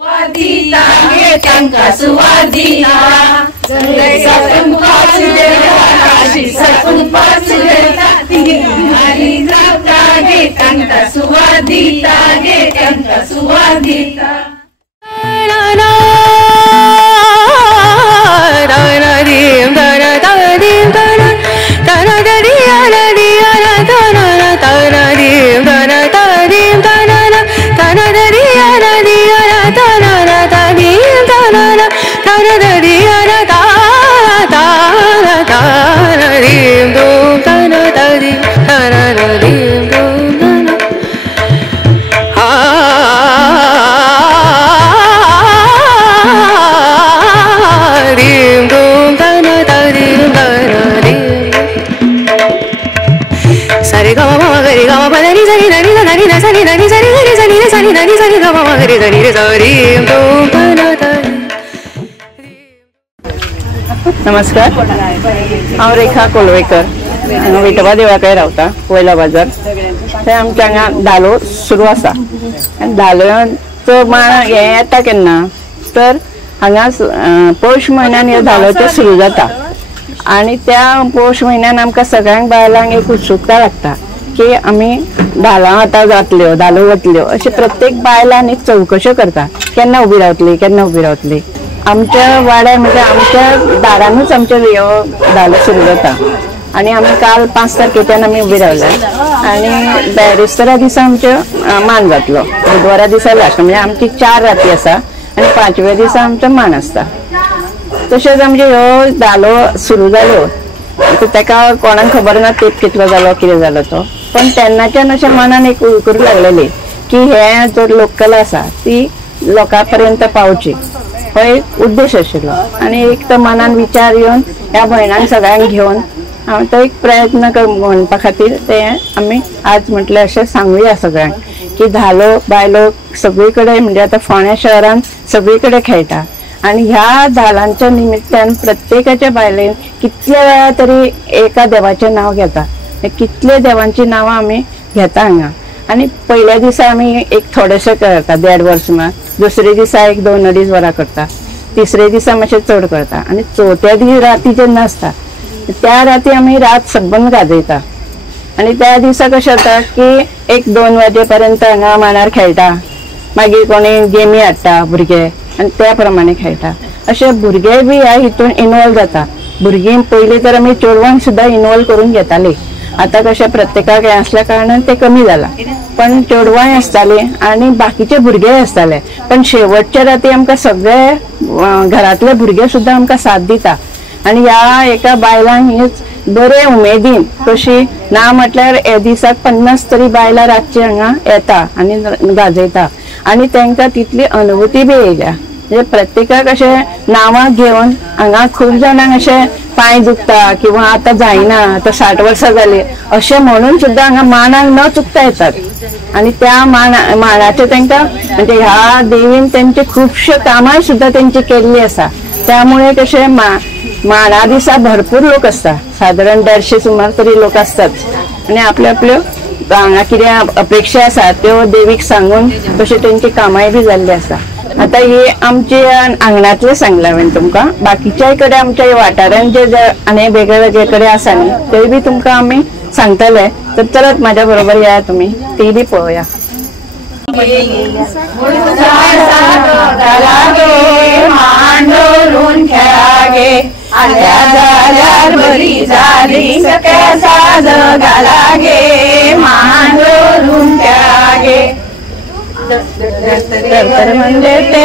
Wadita getang kasuwadita, sa kumpasida, sa kumpasida, hari nata getang kasuwadita, getang kasuwadita. नमस्कार, हांव रेखा कोलवेकर, हांगा विठोबा देवळा कडेन रावता, वयला बाजार. थंय आमच्या हांगा धालो सुरू आसा आनी धालोचो माळ हे येता केन्ना तर हांगा पौष म्हयन्यान ह्यो धालोच्यो सुरू जाता आनी त्या पौष म्हयन्यान आमकां सगळ्यांक बायलांक एक उत्सुकता लागता की आमी धालां आतां जातल्यो, धालो वतल्यो अशें प्रत्येक बायलान एक चवकशो करता केन्ना उबी रावतली केन्ना उबी रावतली. आमच्या वाड्यार म्हणजे आमच्या दारानूच आमच्या ह्यो धालो सुरू जाता आनी आमी काल 5 तारखेच्यान आमी उबी रावल्या आनी बेरेस्तारा दिसा आमच्यो मान जातलो. बुधवारा दिसा लास्ट म्हणजे आमची 4 राती आसा आनी 5व्या दिसा आमचो मान आसता. तशेंच आमचे ह्यो धालो सुरू जाल्यो तेका कोणाक खबर ना तेप कितलो जालो कितें जालो तो, पण तेन्नाच्यान अशें मनान एक करूंक लागलेली की हे जो लोककला आसा ती लोकां पर्यंत पावची हो एक उद्देश आशिल्लो आनी एक तो मनान विचार येवन ह्या भयणांक सगळ्यांक घेवन हांव तो एक प्रयत्न म्हणपा खातीर ते आमी आज म्हटलें अशें सांगुया सगळ्यांक की धालो बायलो सगळी कडेन म्हणजे आतां फोंड्या शहरान सगळी कडेन खेळटा आनी ह्या धालांच्या निमित्तान प्रत्येकाच्या बायलेन कितल्या वेळा तरी एका देवाचें नांव घेता. कितले देवांची नांवां आमी घेता हांगा आनी पयल्या दिसा आमी एक थोडेशें करता 1.5 वर्स मात, दुसरे दिसा एक 2-2.5 वरां करता, तिसरे दिसा मातशें चड करता आनी चवथ्या राती जेन्ना आसता त्या राती आमी रात सबंद गाजयता आनी त्या दिसा कशें जाता की 1-2 वाजे पर्यंत हांगा मांडार खेळटा, मागीर कोणी गेमी हाडटा भुरगे आनी त्या प्रमाणे खेळटा. अशे भुरगे बी ह्या हितून इनवॉल्व जाता. भुरगीं पयलीं तर आमी चेडवांक सुद्दां इनवॉल्व करून घेताली, आता कशें प्रत्येकाक हें आसल्या कारणान ते कमी जाला, पण चेडवांय आसताली आनी बाकीचे भुरगेय आसताले. पण शेवटच्या राती आमकां सगळे घरातले भुरगे सुद्दां आमकां साथ दिता आनी ह्या एका बायलांक हीच बरे उमेदीन कशी ना म्हटल्यार हे दिसाक 50 तरी बायलां रातची हांगा येता आनी गाजयता आनी तांकां तितली अनुभूती बी येयल्या. म्हणजे प्रत्येकाक अशें नांवां घेवन हांगा खूब जाणांक अशें पांय दुखता किंवा आतां जायना आतां 60 वर्सां जाली अशें म्हणून सुद्दां हांगा मानाक न चुकता येतात आनी त्या मानाचे तांकां म्हणजे ह्या देवीन तेंचे खुबशे कामां सुद्दां तेंची केल्ली आसा. त्यामुळे कशें माना दिसा भरपूर लोक आसता, सादारण 150 सुमार तरी लोक आसतात आनी आपल्यो आपल्यो हांगा कितें अपेक्षा आसा त्यो देवीक सांगून तशें तेंची कामांय बी जाल्ली आसा. आता हे आमचे अंगणातले सांगला हांवें तुमकां, बाकीच्याय कडेन आमच्या वाठारांत जे आनी वेगळे वेगळे कडेन आसा न्ही ते बी तुमकां आमी सांगतले, तर चलत म्हाज्या बरोबर या तुमी ती बी पळोवया. मांडोरून खेळागे आल्या जाल्यार बरी झाली सख्या साज घालागे मांडोरून खेळागे तर म्हणजे ते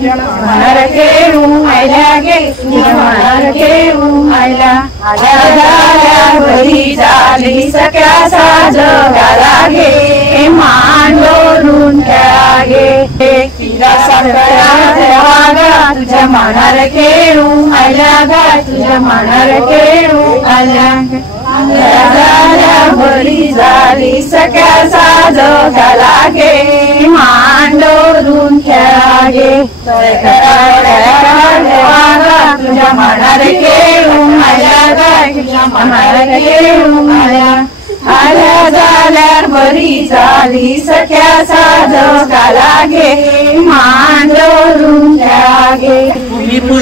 मनार खेळून आयल्या गे मनार खेळून आयल्या आल्या जाल्यार बरी झाली सख्या साज घालागे मांडोरून खेळागे तिला साखळ्या देवागा तुझ्या मनार खेळून आयल्या गा तुझ्या मनार खेळून आयल्या बरी झाली सख्या साज घालागे मांडोरून खेळागे तुझ्या मनार खेळून आल्या गा तुझ्या मनार खेळून आल्या आल्या जाल्यार बरी झाली सख्या साज घालागे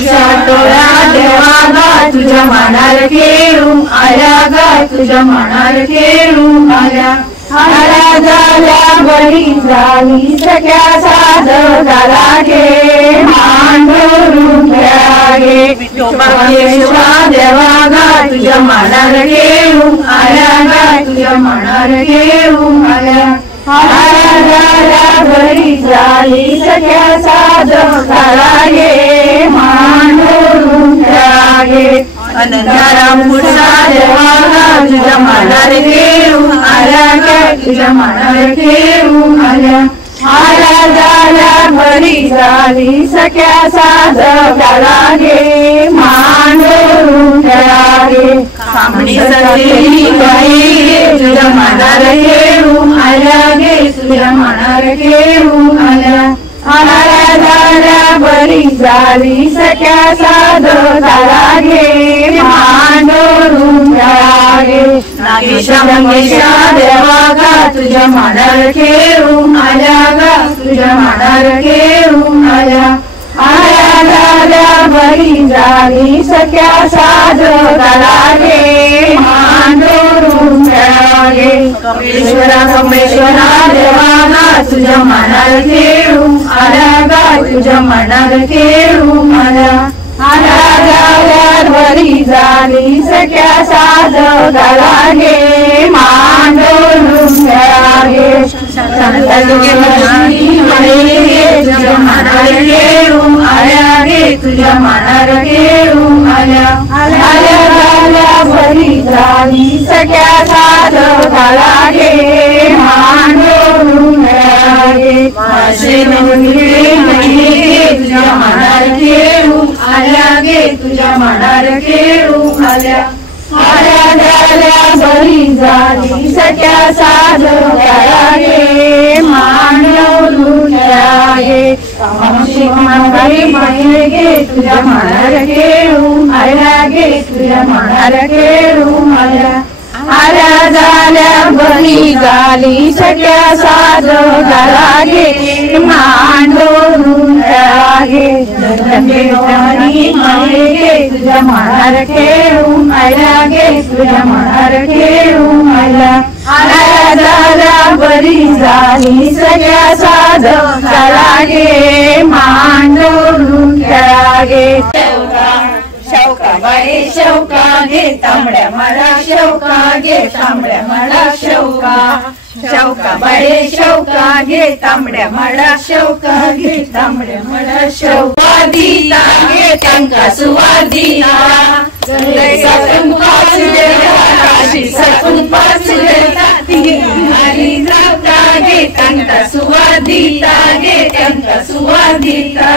गणेशा टोळा देवा गा तुझ्या मानार खेळू आल्या गा तुझ्या मानार खेळू आल्या आल्या झाल्या बळी झाली सख्या साध झाला गे मांडून खेळा गे गणेशा देवा गा तुझ्या मानार खेळू आल्या गा तुझ्या मानार खेळू आल्या आल्या बळी झाली सख्या साध झाला गे मांडून खेळा गे अनंताराम पुढचा देवा गा तुझ्या मानार खेळू आल्या गा तुझ्या मानार खेळू आल्या आल्या झाल्या बळी झाली सख्या साध झाला गे मांडून खेळा गे खांबणी सजलेली बाई गे तुझ्या मानार खेळू आल्या गे तुझ्या मानार खेळू आल्या आल्या झाल्या बळी झाली सख्या साध झाला गे मांडून खेळा गे नागेशा मंगेशा देवा गा तुझ्या मानार खेळू आल्या गा तुझ्या मानार खेळू आल्या आल्या झाल्या बळी झाली सख्या साध झाला गे मांडून खेळा गे कमलेश्वरा कमलेश्वरा देवा गा तुझ्या मानार खेळू आल्या गा तुझ्या मानार खेळू आल्या आल्या झाल्या बळी झाली सख्या साध झाला गे मांडून खेळा गे तुझ्या मानार खेळू आल्या गे तुझ्या मानार खेळू आल्या आल्या झाल्या बळी झाली सख्या साध झाला गे मांडून खेळा गे मासे नवनीळे गे तुझ्या मानार खेळू आल्या गे तुझ्या मानार खेळू आल्या आल्या झाल्या बळी झाली सख्या साध झाला गे मांडून खेळा गे कामाशी मांगाई माई गे तुझ्या मानार खेळू आल्या गे तुझ्या मानार खेळू आल्या आल्या झाल्या बळी झाली सख्या साध झाला गे मांडून खेळा गे जगदंबे माई गे तुझ्या मानार खेळू आल्या गे तुझ्या मानार खेळू आल्या आल्या झाल्या बळी झाली सख्या साध झाला गे मांडून खेळा गे शौका बाई शौका गे तांबड्या माळा शौका गे तांबड्या माळा शौका शौका बाई शौका गे तांबड्या माळा शौका गे तांबड्या माळा शौका दिता गे तांका सुवादिता सकून पाच देता काशी सकून पाच देता हरी जाता गे तांका सुवादिता गे तांका सुवादिता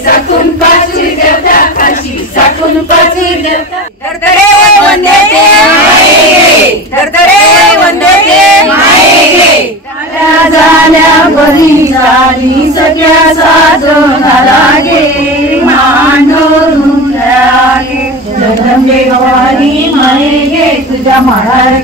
सकून पाच देता काशी सकून पाच देता धरतरे वंदे ते माये धरतरे वंदे ते माये आल्या झाल्या बळी झाली सख्या साध झाला गे मांडून खेळा गे जगदंबे भवानी माये गे तुझ्या मानार